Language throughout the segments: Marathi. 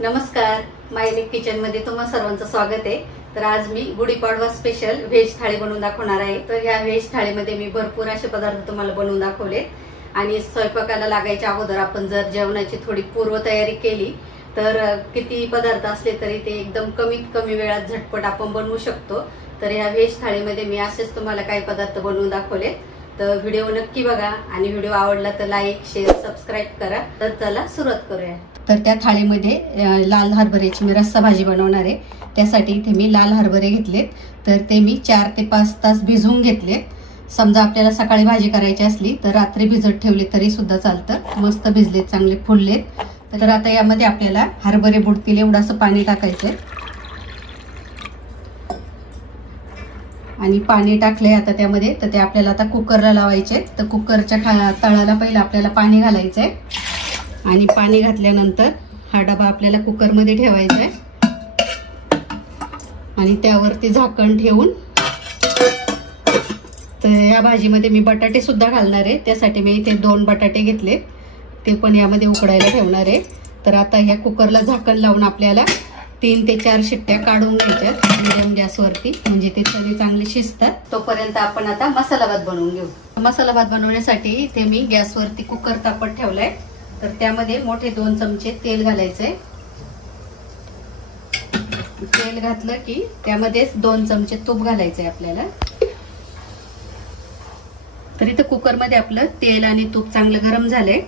नमस्कार. मायलेक किचनमध्ये तुम्हा सर्वांचं स्वागत आहे. तर आज मी गुढीपाडवा स्पेशल व्हेज थाळी बनवून दाखवणार आहे. तर ह्या व्हेज थाळीमध्ये मी भरपूर असे पदार्थ तुम्हाला बनवून दाखवले आणि स्वयंपाकाला लागायच्या अगोदर आपण जर जेवणाची थोडी पूर्वतयारी केली तर किती पदार्थ असले तरी ते एकदम कमीत कमी वेळात झटपट आपण बनवू शकतो. तर ह्या व्हेज थाळीमध्ये मी असेच तुम्हाला काही पदार्थ बनवून दाखवले तर व्हिडिओ नक्की बघा. आणि व्हिडिओ आवडला तर लाईक शेअर सबस्क्राईब करा. तर चला सुरुवात करूया. तर त्या थाळीमध्ये लाल हरभऱ्याची मी रस्सा भाजी बनवणार आहे. त्यासाठी इथे मी लाल हरभरे घेतलेत. तर ते मी चार ते पाच तास भिजवून घेतलेत. समजा आपल्याला सकाळी भाजी करायची असली तर रात्री भिजत ठेवली तरीसुद्धा चालतं. मस्त भिजलेत चांगले फुललेत. तर आता यामध्ये आपल्याला हरभरे बुडतील एवढंसं पाणी टाकायचं आणि पाणी टाकले आता त्यामध्ये. तर ते आपल्याला आता कुकरला लावायचे तर कुकरच्या खा तळाला पहिलं आपल्याला पाणी घालायचं आहे. आणि पाणी घातल्यानंतर हा डबा आपल्याला कुकरमध्ये ठेवायचा आहे. आणि त्यावरती झाकण ठेवून तर या भाजीमध्ये मी बटाटे सुद्धा घालणार आहे. त्यासाठी मी इथे दोन बटाटे घेतले. ते पण यामध्ये उकडायला ठेवणार आहे. तर आता ह्या कुकरला झाकण लावून आपल्याला तीन ते चार शिट्ट्या काढून घ्यायच्यात मिडियम गॅसवरती. म्हणजे ते सगळे चांगले शिजतात. तोपर्यंत आपण आता मसाला भात बनवून घेऊ. मसाला भात बनवण्यासाठी इथे मी गॅसवरती कुकर तापत ठेवला आहे तर त्यामध्ये मोठे दोन चमचे तेल घालायचंय. तेल घातलं की त्यामध्येच दोन चमचे तूप घालायचंय आपल्याला. तर इथं कुकरमध्ये आपलं तेल आणि तूप चांगलं गरम झालंय.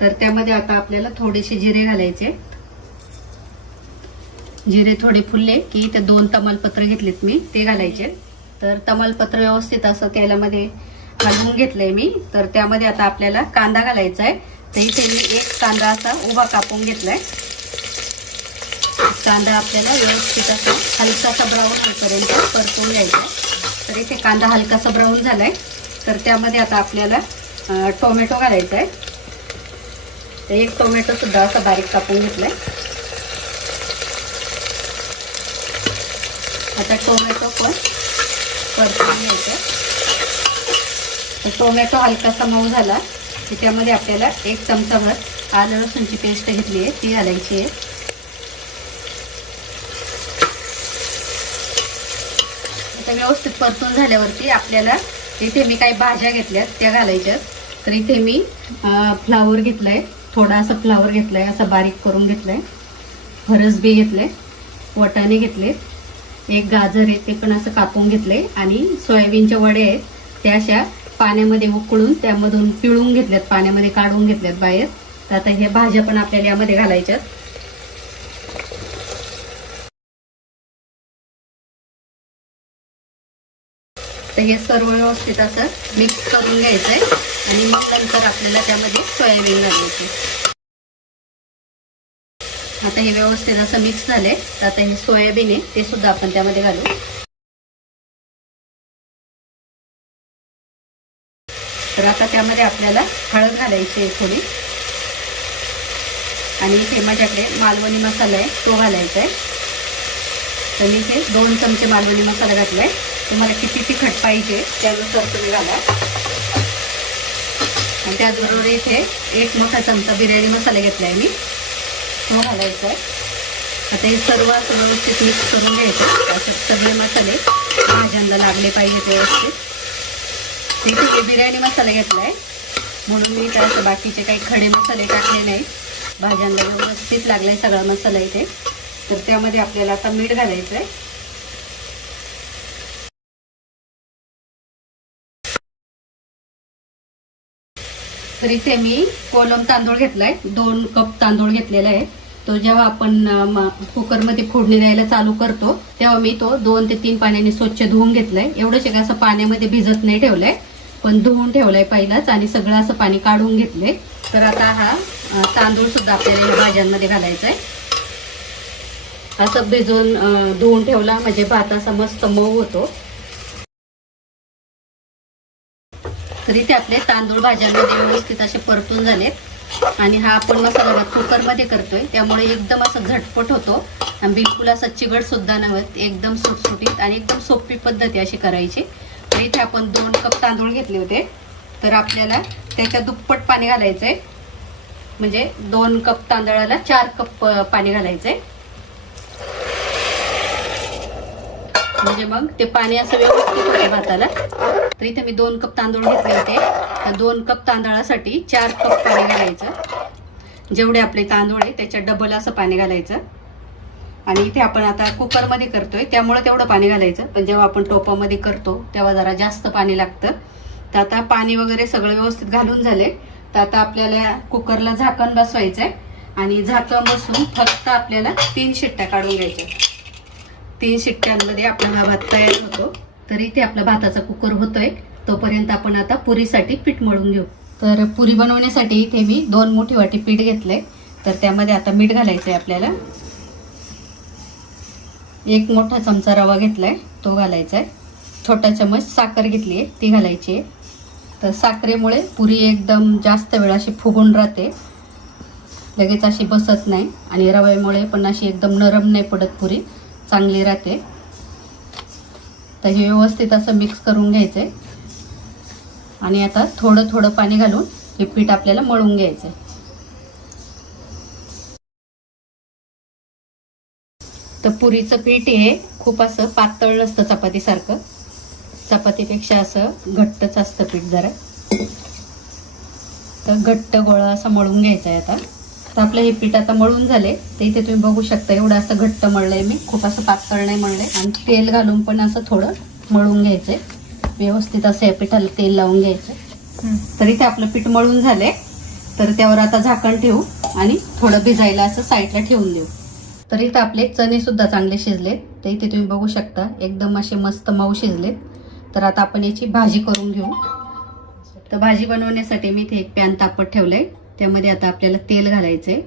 तर त्यामध्ये आता आपल्याला थोडेसे जिरे घालायचे. जिरे थोडे फुलले की इथे दोन तमालपत्र घेतलेत मी ते घालायचे. तर तमालपत्र व्यवस्थित असं तेलामध्ये घालून घेतलंय मी. तर त्यामध्ये आता आपल्याला कांदा घालायचा आहे तर इथे मी एक कांदा असा उभा कापून घेतलाय. कांदा आपल्याला व्यवस्थित असा हलकासा ब्राऊन होईपर्यंत परतून घ्यायचा. आहे. तर इथे कांदा हलकासा ब्राऊन झालाय. तर त्यामध्ये आता आपल्याला टोमॅटो घालायचा आहे. तर एक टोमॅटो सुद्धा असा बारीक कापून घेतलाय. आता टोमॅटो पण परतून घ्यायचा तर टोमॅटो हलकासा मऊ झाला. त्याच्यामध्ये आपल्याला एक चमचाभर आलं लसूणची पेस्ट घेतली आहे ती घालायची आहे. आता व्यवस्थित परतून झाल्यावरती आपल्याला इथे मी काही भाज्या घेतल्यात त्या घालायच्यात. तर इथे मी फ्लावर घेतलंय थोडा असा फ्लावर घेतलाय असा बारीक करून घेतलाय. फरसबी घेतलंय वटाणे घेतले एक गाजर आहे ते पण असं कापून घेतले आणि सोयाबीनच्या वड्या आहेत त्या अशा पाण्यामध्ये उकळून त्यामधून पिळून घेतल्यात पाण्यामध्ये काढून घेतल्यात बाहेर. तर आता ह्या भाज्या पण आपल्याला यामध्ये घालायच्यात तर हे सर्व व्यवस्थित असं मिक्स करून घ्यायचं आहे आणि मग नंतर आपल्याला त्यामध्ये सोयाबीन घालायचे. आता हे व्यवस्थित असं मिक्स झालंय. तर आता हे सोयाबीन आहे ते सुद्धा आपण त्यामध्ये घालू. तर त्यामध्ये आपल्याला हळद घालायची आहे थोडी. आणि इथे माझ्याकडे मालवणी मसाला आहे तो घालायचा आहे. तर मी इथे दोन चमचे मालवणी मसाला घातला आहे तुम्हाला किती तिखट पाहिजे त्यानुसार तुम्ही घाला. आणि त्याचबरोबर इथे एक मोठा चमचा बिर्याणी मसाला घेतला आहे मी. तो घालायचा आहे. आता हे सर्व असं व्यवस्थित मिक्स करून घ्यायचं असे सगळे मसाले भाज्यांना लागले पाहिजे व्यवस्थित. मी ठीक आहे बिर्याणी मसाला घेतलाय. म्हणून मी इथे असं बाकीचे काही खडे मसाले टाकले नाही भाज्यांना व्यवस्थित लागलाय सगळा मसाला इथे. तर त्यामध्ये आपल्याला आता मीठ घालायचं आहे तर इथे मी कोलम तांदूळ घेतलाय. दोन कप तांदूळ घेतलेला आहे तो जेव्हा आपण कुकरमध्ये फोडणी द्यायला चालू करतो तेव्हा मी तो दोन ते तीन पाण्याने स्वच्छ धुवून घेतलाय. एवढंच एक असं पाण्यामध्ये भिजत नाही ठेवलंय. पण धुवून ठेवलाय पहिलाच आणि सगळं असं पाणी काढून घेतले तर आता हा तांदूळ सुद्धा आपल्याला या भाज्यांमध्ये घालायचा आहे असं भिजवून धुवून ठेवला म्हणजे भात असा मस्त मऊ होतो. तर इथे आपले तांदूळ भाज्यांमध्ये व्यवस्थित असे परतून झालेत. आणि हा आपण मसाला भात कुकरमध्ये करतोय. त्यामुळे एकदम असं झटपट होतो. आणि बिलकुल असं चिगट सुद्धा नव्हत. एकदम सुटसुटीत आणि एकदम सोपी पद्धती अशी करायची. इथे आपण दोन कप तांदूळ घेतले होते. तर आपल्याला त्याच्या दुप्पट पाणी घालायचंय. म्हणजे दोन कप तांदळाला चार कप पाणी घालायचंय. म्हणजे मग ते पाणी असं व्यवस्थित होते भाताला. तर इथे मी दोन कप तांदूळ घेतले होते. त्या दोन कप तांदळासाठी चार कप पाणी घालायचं. जेवढे आपले तांदूळ आहे त्याच्या डबल असं पाणी घालायचं. आणि इथे आपण आता कुकरमध्ये करतोय. त्यामुळे तेवढं पाणी घालायचं. पण जेव्हा आपण टोपामध्ये करतो तेव्हा जरा जास्त पाणी लागतं. तर आता पाणी वगैरे सगळं व्यवस्थित घालून झाले तर आता आपल्याला कुकरला झाकण बसवायचंय. आणि झाकण बसून फक्त आपल्याला तीन शिट्ट्या काढून घ्यायच्या. तीन शिट्ट्यांमध्ये आपला हा भात तयार होतो. तर इथे आपला भाताचा कुकर होतोय. तोपर्यंत आपण आता पुरीसाठी पीठ मळून घेऊ. तर पुरी बनवण्यासाठी इथे मी दोन मोठी वाटी पीठ घेतलंय. तर त्यामध्ये आता मीठ घालायचंय आपल्याला. एक मोठा चमचा रवा घेतलाय तो घालायचा आहे छोटा चमच साखर घेतली आहे ती घालायची आहे. तर साखरेमुळे पुरी एकदम जास्त वेळ अशी फुगून राहते. लगेच अशी बसत नाही आणि रव्यामुळे पण अशी एकदम नरम नाही पडत पुरी चांगली राहते. तर हे व्यवस्थित असं मिक्स करून घ्यायचं आहे आणि आता थोडं थोडं पाणी घालून हे पीठ आपल्याला मळून घ्यायचं आहे तर पुरीचं पीठ हे खूप असं पातळ नसतं चपातीसारखं. चपातीपेक्षा असं घट्टच असतं पीठ जरा. तर घट्ट गोळा असं मळून घ्यायचा आहे आता. तर आपलं हे पीठ आता मळून झाले. तर इथे तुम्ही बघू शकता एवढं असं घट्ट मळलंय मी. खूप असं पातळ नाही मळलंय. आणि तेल घालून पण असं थोडं मळून घ्यायचंय. व्यवस्थित असं या पिठाला तेल लावून घ्यायचं तर इथे आपलं पीठ मळून झालंय. तर त्यावर आता झाकण ठेवू आणि थोडं भिजायला असं साईडला ठेवून देऊ. तर इथं आपले चणेसुद्धा चांगले शिजलेत. तर इथे तुम्ही बघू शकता. एकदम असे मस्त मऊ शिजलेत. तर आता आपण याची भाजी करून घेऊ. तर भाजी बनवण्यासाठी मी इथे एक पॅन तापत आहे त्यामध्ये आता आपल्याला तेल घालायचं आहे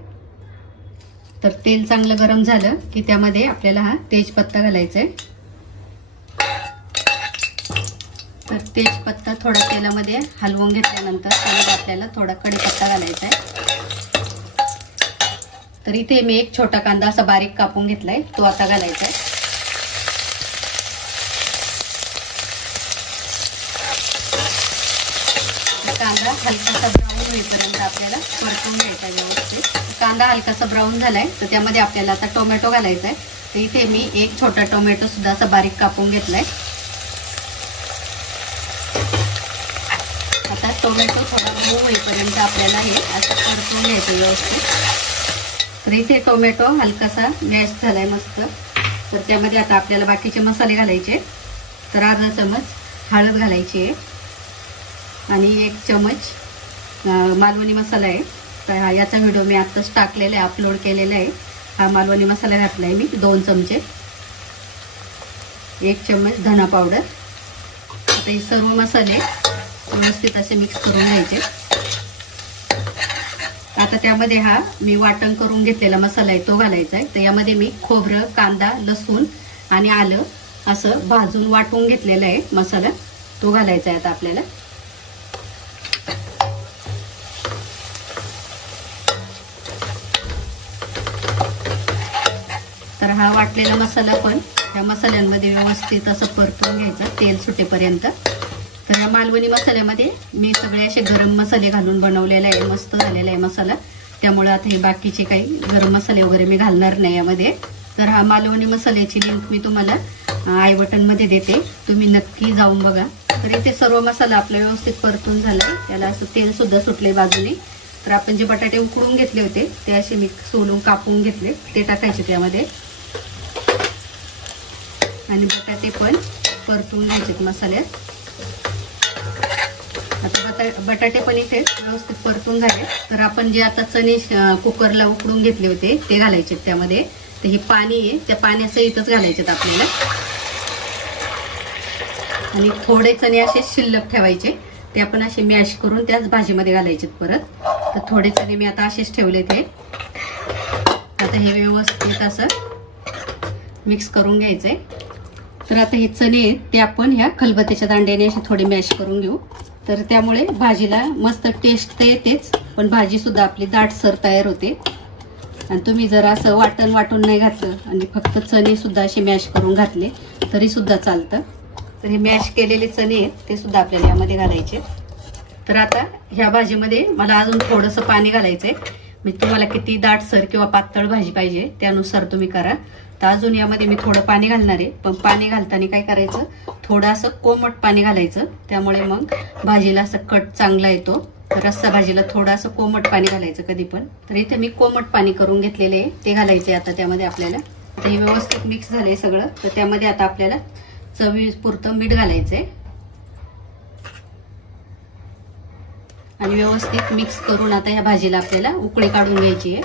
तर तेल चांगलं गरम झालं की त्यामध्ये आपल्याला हा तेजपत्ता घालायचा आहे तर तेजपत्ता थोडा तेलामध्ये हलवून घेतल्यानंतर त्यामध्ये आपल्याला थोडा कढीपत्ता घालायचा आहे तर इथे मी एक छोटा कांदा असा बारीक कापून घेतलाय. तो आता घालायचा आहे. कांदा हलकासा ब्राऊन होईपर्यंत आपल्याला परतून घ्यायचा आहे व्यवस्थित. कांदा हलकासा ब्राऊन झालाय तर त्यामध्ये आपल्याला आता टोमॅटो घालायचा आहे. तर इथे मी एक छोटा टोमॅटो सुद्धा असा बारीक कापून घेतलाय. आता टोमॅटो थोडा मऊ होईपर्यंत आपल्याला हे असं परतून घ्यायचं व्यवस्थित. तर इथे टोमॅटो हलकासा मॅश झालाय मस्त. तर त्यामध्ये आता आपल्याला बाकीचे मसाले घालायचे तर अर्धा चमच हळद घालायची आहे. आणि एक चमच मालवणी मसाला आहे. तर याचा व्हिडिओ मी आत्ताच टाकलेला आहे अपलोड केलेला आहे. हा मालवणी मसाला घातला आहे मी दोन चमचे. एक चमच धना पावडर आता हे सर्व मसाले व्यवस्थित असे मिक्स करून घ्यायचे. आता त्यामध्ये हा मी वाटण करून घेतलेला मसाला आहे तो घालायचा आहे. तर यामध्ये मी खोबरं कांदा लसूण आणि आलं असं भाजून वाटून घेतलेलं आहे मसाला. तो घालायचा आहे आता आपल्याला. तर हा वाटलेला मसाला पण या मसाल्यांमध्ये व्यवस्थित असं परतून घ्यायचं तेल सुटेपर्यंत. तर या मालवणी मसाल्यामध्ये मी सगळे असे गरम मसाले घालून बनवलेले आहे. मस्त झालेला आहे मसाला. त्यामुळे आता हे बाकीचे काही गरम मसाले वगैरे मी घालणार नाही यामध्ये. तर हा मालवणी मसाल्याची लिंक मी तुम्हाला आय बटनमध्ये देते. तुम्ही नक्की जाऊन बघा. तर इथे सर्व मसाला आपला व्यवस्थित परतून झाला त्याला असं तेलसुद्धा सुटले बाजूने. तर आपण जे बटाटे उकडून घेतले होते ते असे मी सोलून कापून घेतले. ते टाकायचे त्यामध्ये. आणि बटाटे पण परतून घ्यायचे मसाल्यात. आता बटा बटाटे पण इथे व्यवस्थित परतून झाले. तर आपण जे आता चणे कुकरला उकडून घेतले होते ते घालायचे त्यामध्ये. तर हे पाणी आहे त्या पाण्यासहितच घालायचेत आपल्याला. आणि थोडे चणे असे शिल्लक ठेवायचे. ते आपण असे मॅश करून त्याच भाजीमध्ये घालायचे परत. तर थोडे चणे मी आता असेच ठेवले ते आता हे व्यवस्थित असं मिक्स करून घ्यायचंय. तर आता हे चणे आहेत ते आपण ह्या खलबत्त्याच्या दांड्याने असे थोडे मॅश करून घेऊ. तर त्यामुळे भाजीला मस्त टेस्ट तर येतेच पण भाजी सुद्धा आपली दाटसर तयार होते. आणि तुम्ही जर असं वाटण वाटून नाही घातलं आणि फक्त चणे सुद्धा असे मॅश करून घातले तरी सुद्धा चालतं. तर हे मॅश केलेले चणे आहेत ते सुद्धा आपल्याला यामध्ये घालायचे. तर आता ह्या भाजीमध्ये मला अजून थोडंसं पाणी घालायचंय. म्हणजे तुम्हाला किती दाटसर किंवा पातळ भाजी पाहिजे त्यानुसार तुम्ही करा. तर अजून यामध्ये मी थोडं पाणी घालणार आहे. पण पाणी घालताना काय करायचं? थोडं असं कोमट पाणी घालायचं. त्यामुळे मग भाजीला असं कट चांगला येतो. रस्सा भाजीला थोडं असं कोमट पाणी घालायचं कधी पण. तर इथे मी कोमट पाणी करून घेतलेले आहे. ते घालायचे आता त्यामध्ये आपल्याला. तर हे व्यवस्थित मिक्स झालंय सगळं. तर त्यामध्ये आता आपल्याला चवी पुरतं मीठ घालायचंय. आणि व्यवस्थित मिक्स करून आता या भाजीला आपल्याला उकळी काढून घ्यायची आहे.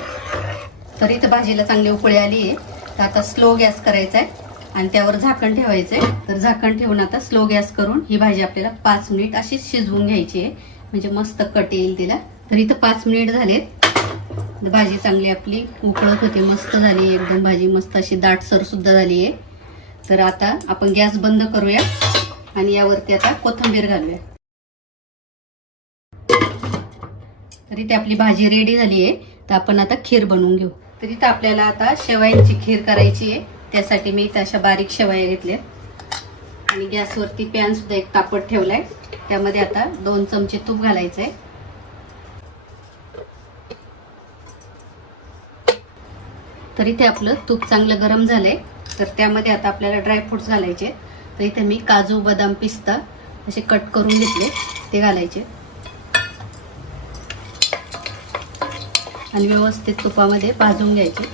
तर इथं भाजीला चांगली उकळी आली आहे. तर आता स्लो गॅस करायचा आहे आणि त्यावर झाकण ठेवायचं आहे तर झाकण ठेवून आता स्लो गॅस करून ही भाजी आपल्याला पाच मिनिट अशीच शिजवून घ्यायची आहे. म्हणजे मस्त कट येईल तिला. तर इथं पाच मिनिट झालेत. भाजी चांगली आपली उकळत होते मस्त झाली एकदम भाजी. मस्त अशी दाटसर सुद्धा झाली आहे. तर आता आपण गॅस बंद करूया आणि यावरती आता कोथिंबीर घालूया. तर इथे आपली भाजी रेडी झाली आहे. तर आपण आता खीर बनवून घेऊ. तर इथं आपल्याला आता शेवयांची खीर करायची आहे. त्यासाठी मी इथं अशा बारीक शेवया घेतल्या आणि गॅसवरती पॅन सुद्धा एक तापट ठेवलाय. त्यामध्ये आता दोन चमचे तूप घालायचंय. तर इथे आपलं तूप चांगलं गरम झालंय. तर त्यामध्ये आता आपल्याला ड्रायफ्रुट्स घालायचे तर इथे मी काजू बदाम पिस्ता असे कट करून घेतले. ते घालायचे आणि व्यवस्थित तुपामध्ये भाजून घ्यायचे.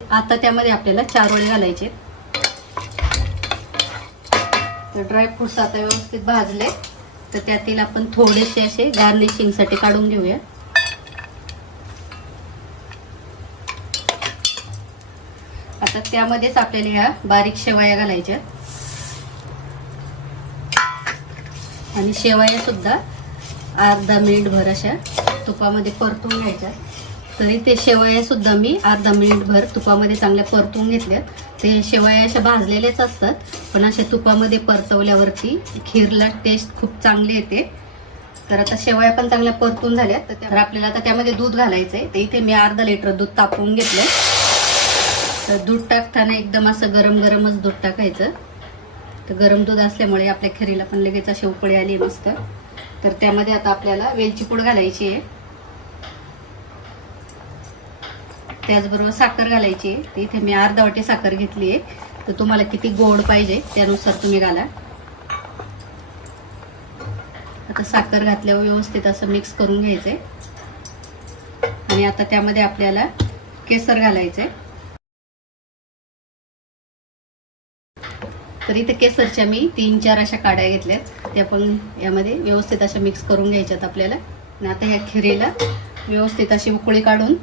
आता त्यामध्ये आपल्याला चारोळे घालायचे. तर ड्रायफ्रुट्स आता व्यवस्थित भाजले. तर त्यातील आपण थोडेसे असे गार्निशिंगसाठी काढून घेऊया. आता त्यामध्येच आपल्याला ह्या बारीक शेवया घालायच्या. आणि शेवया सुद्धा अर्धा मिनिट भर अशा तुपामध्ये परतून घ्यायच्या. तरी ते शेवया सुद्धा मी अर्धा मिनिट भर तुपामध्ये चांगल्या परतून घेतल्यात. ते शेवया अशा भाजलेल्याच असतात पण अशा तुपामध्ये परतवल्यावरती खीरला टेस्ट खूप चांगली येते. तर आता शेवया पण चांगल्या परतून झाल्या तर आपल्याला आता त्यामध्ये दूध घालायचं आहे तर इथे मी अर्धा लिटर दूध तापवून घेतलंय. तर दूध टाकताना एकदम असं गरम गरमच दूध टाकायचं. तर गरम दूध असल्यामुळे आपल्या खरीला पण लगेच अशी उकळी आली मस्त. तर त्यामध्ये आता आपल्याला वेलची पूड घालायची आहे. त्याचबरोबर साखर घालायची आहे. तर इथे मी अर्धा वाटी साखर घेतली आहे. तर तुम्हाला किती गोड पाहिजे त्यानुसार तुम्ही घाला. आता साखर घातल्यावर व्यवस्थित असं मिक्स करून घ्यायचं आहे आणि आता त्यामध्ये आपल्याला केसर घालायचं आहे तर इथे केसरच्या मी तीन चार अशा काड्या घेतल्यात. त्या पण यामध्ये व्यवस्थित अशा मिक्स करून घ्यायच्यात आपल्याला. आणि आता ह्या खिरीला व्यवस्थित अशी उकळी काढून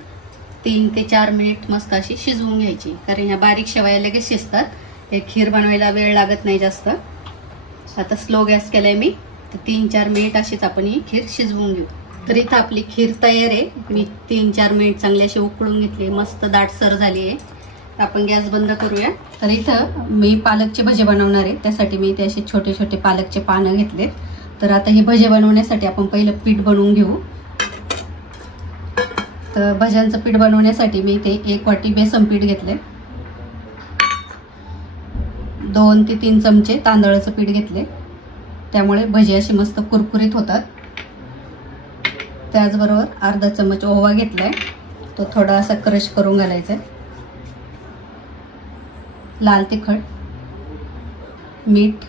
तीन ते चार मिनिट मस्त अशी शिजवून घ्यायची. कारण ह्या बारीक शेवाया लगेच शिजतात. हे खीर बनवायला वेळ लागत नाही जास्त. आता स्लो गॅस केलाय मी. तर तीन चार मिनिट अशीच आपण ही खीर शिजवून घेऊ. तर इथं आपली खीर तयार आहे. मी तीन चार मिनिट चांगली अशी उकळून घेतली मस्त दाटसर झाली आहे. तर आपण गॅस बंद करूया. तर इथं मी पालकचे भजे बनवणार आहे. त्यासाठी मी इथे असे छोटे छोटे पालकचे पानं घेतलेत. तर आता हे भजे बनवण्यासाठी आपण पहिलं पीठ बनवून घेऊ. तर भज्यांचं पीठ बनवण्यासाठी मी इथे एक वाटी बेसन पीठ घेतले दोन ते तीन चमचे तांदळाचं पीठ घेतले त्यामुळे भजे अशी मस्त कुरकुरीत होतात. त्याचबरोबर अर्धा चमच ओवा घेतलाय. तो थोडा असा क्रश करून घालायचा आहे लाल तिखट मीठ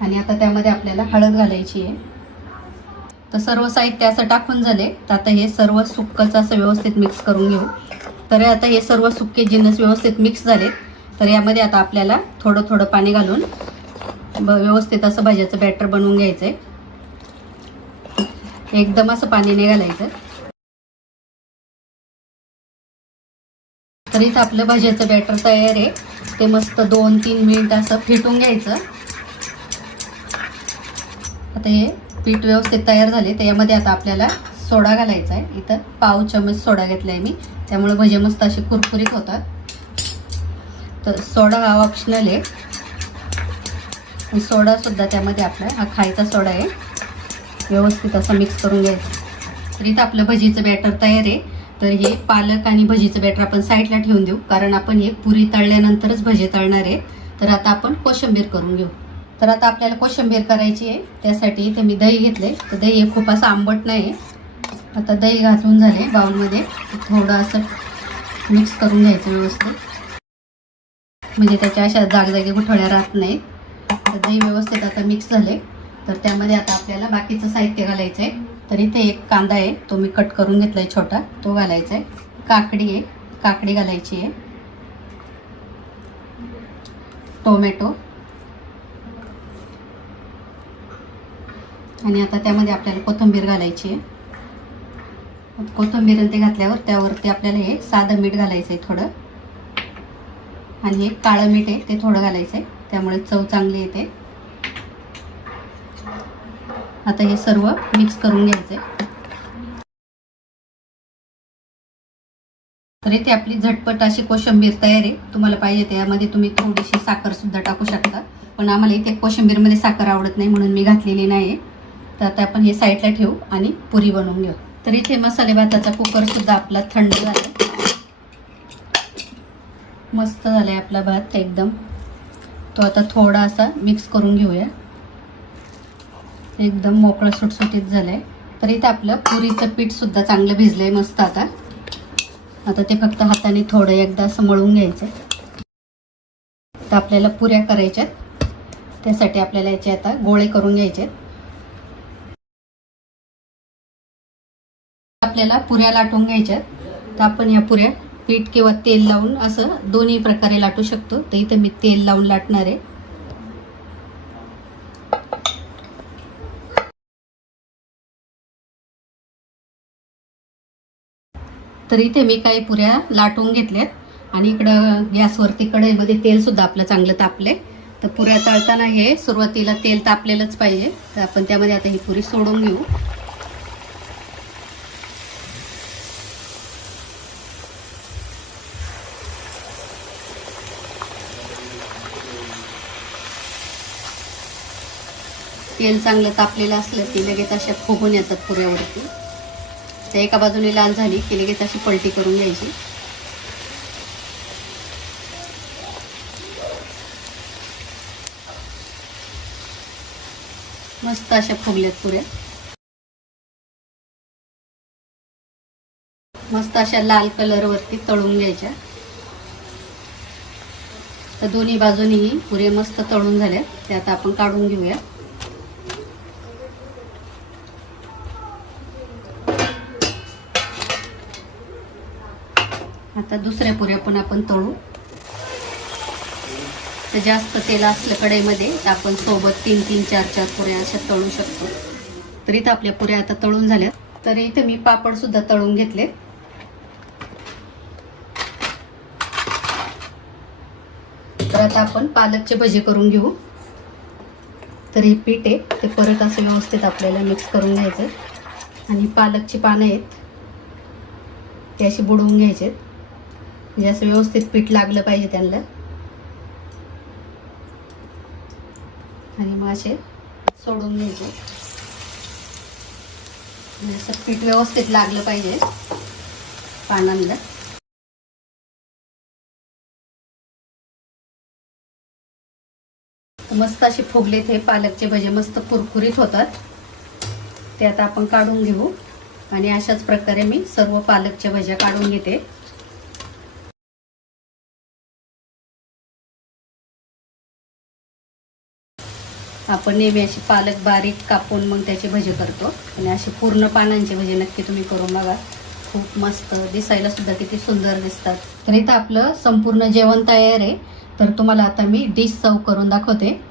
आणि आता त्यामध्ये आपल्याला हळद घालायची आहे. तर सर्व साहित्य असं टाकून झाले. तर आता हे सर्व सुक्कचं असं व्यवस्थित मिक्स करून घेऊ. तर आता हे सर्व सुक्के जिन्नस व्यवस्थित मिक्स झाले. तर यामध्ये आता आपल्याला थोडं थोडं पाणी घालून ब- व्यवस्थित असं भाज्याचं बॅटर बनवून घ्यायचं आहे एकदम असं पाणी नाही घालायचं. तरीच आपलं भाज्याचं बॅटर तयार आहे. ते मस्त दोन तीन मिनिट असं फेटून घ्यायचं. आता हे पीठ व्यवस्थित तयार झाले. त्यामध्ये आता आपल्याला सोडा घालायचा आहे. इथं पाव चमच सोडा घेतला आहे मी. त्यामुळे भजे मस्त असे कुरकुरीत होतात. तर सोडा हा ऑप्शनल आहे. सोडासुद्धा सोडा सुद्धा त्यामध्ये आपला हा खायचा सोडा आहे. व्यवस्थित असा मिक्स करून घ्यायचं. तर इथं आपलं भजीचं बॅटर तयार आहे. तर हे पालक आणि भजीचं बॅटर आपण साईडला ठेवून देऊ. कारण आपण हे पुरी तळल्यानंतरच भजी तळणार आहे. तर आता आपण कोशिंबीर करून घेऊ. तर आता आपल्याला कोशिंबीर करायची आहे. त्यासाठी इथे मी दही घेतले तर दही हे खूप असं आंबट नाही आहे. आता दही घालून झाले बाउलमध्ये. थोडं असं मिक्स करून घ्यायचं व्यवस्थित. म्हणजे त्याच्या अशा जागजागी गुठळ्या राहत नाहीत. तर दही व्यवस्थित आता मिक्स झाले. तर त्यामध्ये आता आपल्याला बाकीचं साहित्य घालायचं आहे तर इथे एक कांदा आहे तो मी कट करून घेतला आहे छोटा तो घालायचा आहे. काकडी आहे काकडी घालायची आहे. टोमॅटो. आणि आता त्यामध्ये आपल्याला कोथिंबीर घालायची आहे. कोथिंबीर ते घातल्यावर त्यावरती आपल्याला हे साधं मीठ घालायचं आहे थोडं. आणि हे काळं मीठ आहे ते थोडं घालायचं आहे त्यामुळे चव चांगली येते. आता हे सर्व मिक्स करून घ्यायचे. तर इथे आपली झटपट अशी कोशिंबीर तयार आहे. तुम्हाला पाहिजे त्यामध्ये तुम्ही थोडीशी साखर सुद्धा टाकू शकता. पण आम्हाला इथे कोशिंबीरमध्ये साखर आवडत नाही म्हणून मी घातलेली नाही तर आता आपण हे साईडला ठेवू आणि पुरी बनवून घेऊ. तर इथे मसाले भाताचा कुकर सुद्धा आपला थंड झाला. मस्त झालाय आपला भात एकदम. तो आता थोडा असा मिक्स करून घेऊया. एकदम मोकळं सुटसुटीत झालंय. तर इथे आपलं पुरीचं पीठ सुद्धा चांगलं भिजलंय मस्त आता. आता ते फक्त हाताने थोडं एकदा असं मळून घ्यायचं तर आपल्याला पुऱ्या करायच्यात. त्यासाठी आपल्याला याचे आता गोळे करून घ्यायचे आपल्याला पुऱ्या लाटून घ्यायच्यात. तर आपण या पुऱ्या पीठ किंवा तेल लावून असं दोन्ही प्रकारे लाटू शकतो. तर इथे मी तेल लावून लाटणार आहे. तर इथे मी काही पुऱ्या लाटून घेतल्यात. आणि इकडं गॅसवरती कढईमध्ये तेलसुद्धा आपलं चांगलं तापले तर पुऱ्या तळताना हे सुरुवातीला तेल तापलेलंच पाहिजे. तर आपण त्यामध्ये आता ही पुरी सोडून घेऊ. तेल चांगलं तापलेलं असलं की लगेच अशा फुगून येतात पुऱ्यावरती. तर एका बाजूने लाल झाली की लगेच अशी पलटी करून घ्यायची. मस्त अशा फुगल्यात पुऱ्या. मस्त अशा लाल कलरवरती तळून घ्यायच्या. तर दोन्ही बाजूनीही पुरे मस्त तळून झाल्या ते आता आपण काढून घेऊया. आता दुसऱ्या पुऱ्या पण आपण तळू. तर जास्त तेल असलं कढईमध्ये तर आपण सोबत तीन तीन चार चार पुऱ्या अशा तळू शकतो. तर इथं आपल्या पुऱ्या आता तळून झाल्यात. तर इथं मी पापड सुद्धा तळून घेतले. तर आता आपण पालकचे भजी करून घेऊ. तर हे पीठ आहे ते परत असं व्यवस्थित आपल्याला मिक्स करून घ्यायचं आणि पालकची पानं आहेत ते अशी बुडवून घ्यायचे म्हणजे असं व्यवस्थित पीठ लागलं पाहिजे त्यांना. आणि मग असे सोडून घ्यायचे. म्हणजे असं पीठ व्यवस्थित लागलं पाहिजे पानांना. मस्त असे फुगलेत हे पालकचे भजे मस्त कुरकुरीत होतात. ते आता आपण काढून घेऊ. आणि अशाच प्रकारे मी सर्व पालकच्या भज्या काढून घेते. आपण नेहमी अशी पालक बारीक कापून मग त्याचे भजे करतो. आणि असे पूर्ण पानांचे भजे नक्की तुम्ही करून बघा. खूप मस्त दिसायला सुद्धा किती सुंदर दिसतात. तर इथं आपलं संपूर्ण जेवण तयार आहे. तर तुम्हाला आता मी डिश सर्व करून दाखवते.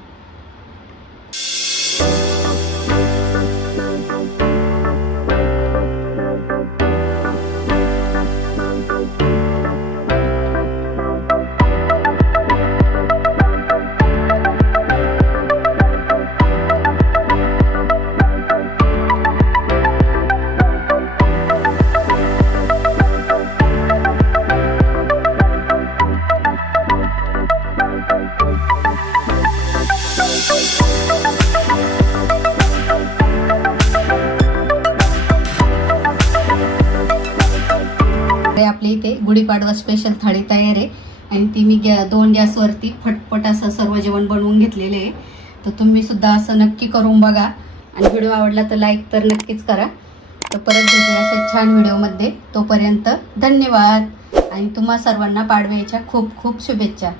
इथे गुढीपाडवा स्पेशल थाळी तयार आहे. आणि ती मी गॅ दोन गॅसवरती फटफट असं सर्व जेवण बनवून घेतलेले आहे. तर तुम्ही सुद्धा असं नक्की करून बघा. आणि व्हिडिओ आवडला तर लाईक तर नक्कीच करा. तर परत भेटूया अशा छान व्हिडिओमध्ये तोपर्यंत धन्यवाद. आणि तुम्हा सर्वांना पाडव्याच्या खूप खूप शुभेच्छा.